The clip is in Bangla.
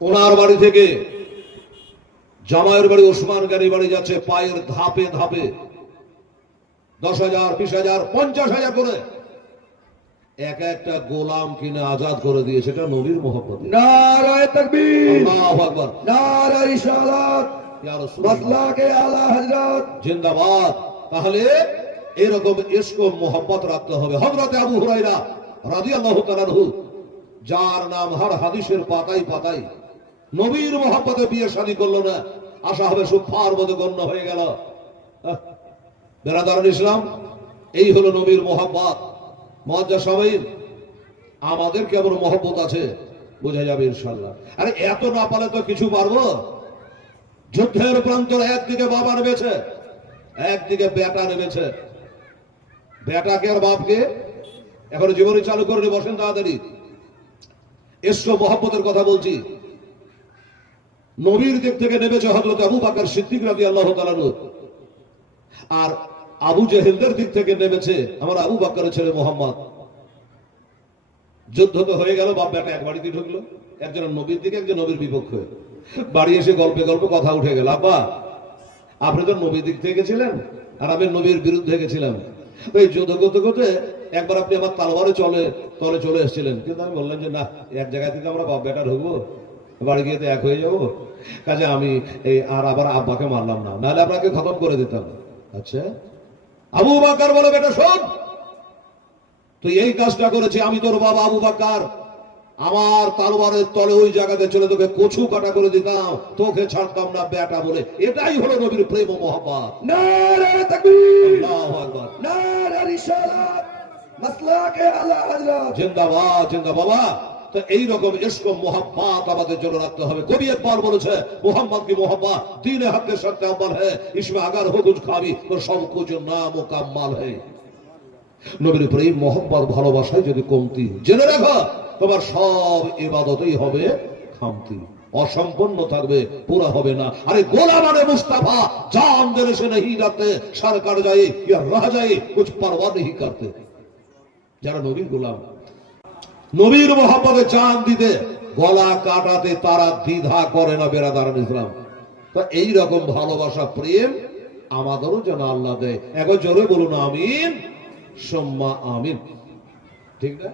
ওনার বাড়ি থেকে জামাইয়ের বাড়ি ওসমান গানি বাড়ি যাচ্ছে পায়ের ধাপে ধাপে 10,000, 20,000, 50,000 করে এক একটা গোলাম কিনে আজাদ করে দিয়ে, সেটা নবীর মহব্বত। নারায়ে তাকবীর, আল্লাহু আকবার, নারায়ে রিসালাত, ইয়া রাসূলুল্লাহ, মাসলাকে আলা হযরত জিন্দাবাদ। তাহলে এরকম ইশক ও মহব্বত রাখতে হবে। হযরত আবু হুরায়রা রাদিয়াল্লাহু তাআলা আনহু, যার নাম হর হাদিসের পাতায় পাতায় নবীর মহব্বতে বিয়ে শাদী করলো না, আশা হবে সুফার মতো গণ্য হয়ে গেল। বেরাদার ইসলাম, এই হলো নবীর মহব্বত। মুআজ্জাজ সাহেব, আমাদের কেমন মহব্বত আছে বোঝা যাবে ইনশাআল্লাহ। আরে এত না পালে তো কিছু পারবো। যুদ্ধের প্রান্তরে একদিকে বাবা নেমেছে, একদিকে বেটা নেমেছে। বেটাকে আর বাপকে এখন জীবনী চালু করে বসেন তাড়াতাড়ি। এসো মহব্বতের কথা বলছি। নবীর দিক থেকে নেমেছে হযরত আবু বকর সিদ্দিক রাদিয়াল্লাহু তাআলা আনহু, আর আবু জেহেলদের দিক থেকে নেমেছে আমার আবু বকরের ছেলে মুহাম্মদ। যুদ্ধ তো হয়ে গেল, বাপ বেটা এক বাড়িতে ঢুকলো, একজন নবীর দিকে, একজন নবীর বিপক্ষে। বাড়ি এসে গল্পে গল্পে কথা উঠে গেল, আব্বা আপনি তো নবীর দিক থেকে গেছিলেন আর আমি নবীর বিরুদ্ধে গেছিলাম। ওই যুদ্ধ করতে করতে একবার আপনি আমার তালবারে তলে চলে এসেছিলেন, কিন্তু আমি বললাম যে না, এক জায়গায় থেকে আমরা বাপ বেটা ঢুকবো, বাড়ি গিয়ে তো এক হয়ে যাবো, কাজে আমি এই আর আবার আব্বাকে মারলাম না, নাহলে আপনাকে খতম করে দিতাম। আচ্ছা, আবু বকর বলে, বেটা শোন, তুই এই কাজটা করেছি, আমি তোর বাবা আবু বকর, আমার তলোয়ারের তলে ওই জায়গাতে চলে তোকে কচু কাটা করে দিতাম, তোকে ছাড়তাম না বেটা বলে। এটাই হলো নবীর প্রেম ও মহব্বত। নারায়ে তাকবীর, আল্লাহু আকবার, নারায়ে রিসালাত, মাসলাকে আলা হযরত, জিন্দাবাদ জিন্দাবাদ। বাবা, তো এইরকম ইশক ও মহব্বত আমাদের জন্য রাখতে হবে। কবি একবার বলেছে, মোহাম্মদ কি মোহব্বত দীন হক के साथ अमल है, इसमें अगर हो कुछ खाबी तो सब कुछ नामुकम्मल है। নবীর প্রেম মহব্বত ভালোবাসায় যদি কমতি, জেনে রাখো তোমার সব ইবাদতই হবে খামতি, অসম্পূর্ণ থাকবে, পুরা হবে না। আরে গোলামানে মুস্তাফা জান দেনে সে नहीं जाते, सर कट जाए या रह जाए कुछ परवाह नहीं करते। যারা নবীর গোলাম, নবীর মহব্বতে জান দিতে, গলা কাটাতে তারা দ্বিধা করে না। বেরাদার ইসলাম, তো এইরকম ভালোবাসা প্রেম আমাদেরও যেন আল্লাহ দেয়। একবার জোরে বলুন আমিন, সুম্মা আমিন। ঠিক না?